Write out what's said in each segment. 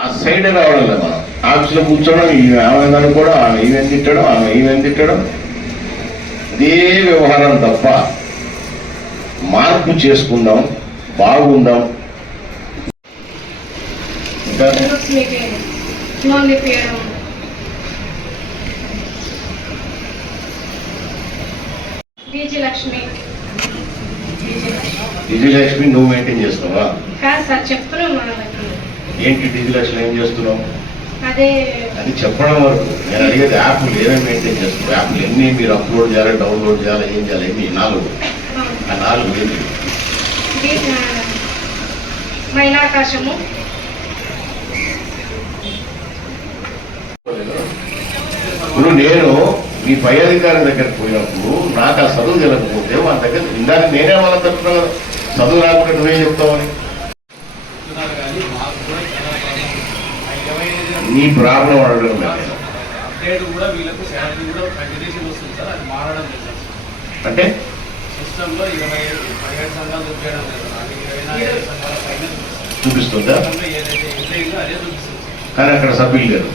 ఆ సైడ్ రావడం లేదు. మనం ఆఫీస్లో కూర్చోవడం, ఆమె కూడా ఈవెన్ తిట్టడం, ఆమె ఈవెన్ తిట్టడం, ఇదే వ్యవహారం తప్ప మార్పు చేసుకుందాం, బాగుందాం. విజయలక్ష్మి నువ్వు మెయింటైన్ చేస్తున్నావా? ఏంటి విజయలక్ష్మి ఏం చేస్తున్నావు? అది చెప్పడం వరకు నేను అడిగేది యాప్లు ఏమేమి మెయింటైన్ చేస్తున్నావు, యాప్లు ఎన్ని మీరు అప్లోడ్ చేయాలి, డౌన్లోడ్ చేయాలి, ఏం చేయాలి, ఎన్ని 4 ఆ 4 ఏంటి? మహిళాకాశము, ఇప్పుడు నేను మీ పై అధికారి దగ్గరికి పోయినప్పుడు నాకు ఆ చదువు తెలియకపోతే వాళ్ళ దగ్గర ఇందాక నేనే వాళ్ళ తరఫున చదువు రాకుండా నువ్వే చెప్తావని నీ ప్రాబ్లం అడగడం అంటే చూపిస్తుందా? కానీ అక్కడ సభ్యులు లేరు.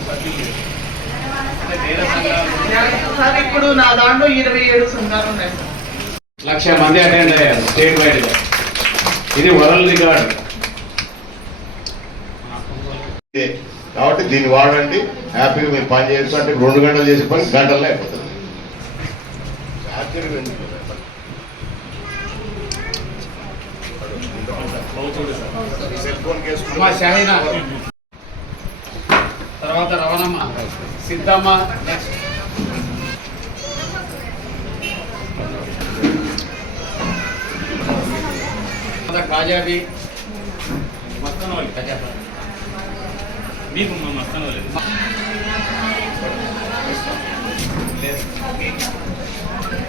ఇప్పుడు నా దాంట్లో 27 సంఘాలు ఉన్నాయి. 1,00,000 మంది అటెండ్ అయ్యారు స్టేట్ వైడ్ గా. ఇది వరల్డ్ రికార్డ్. కాబట్టి దీన్ని వాడండి, హ్యాపీగా మీరు పని చేయొచ్చు. అంటే 2 గంటలు చేసే పని గంటల్లో అయిపోతుంది. తర్వాత రవణమ్మ, సిద్ధమ్మ, కాజాబీ,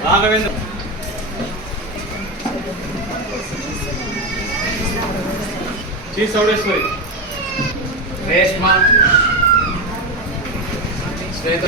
రాఘవేంద్ర, శ్రీ సౌడేశ్వరి, రేష్మ, శ్వేత,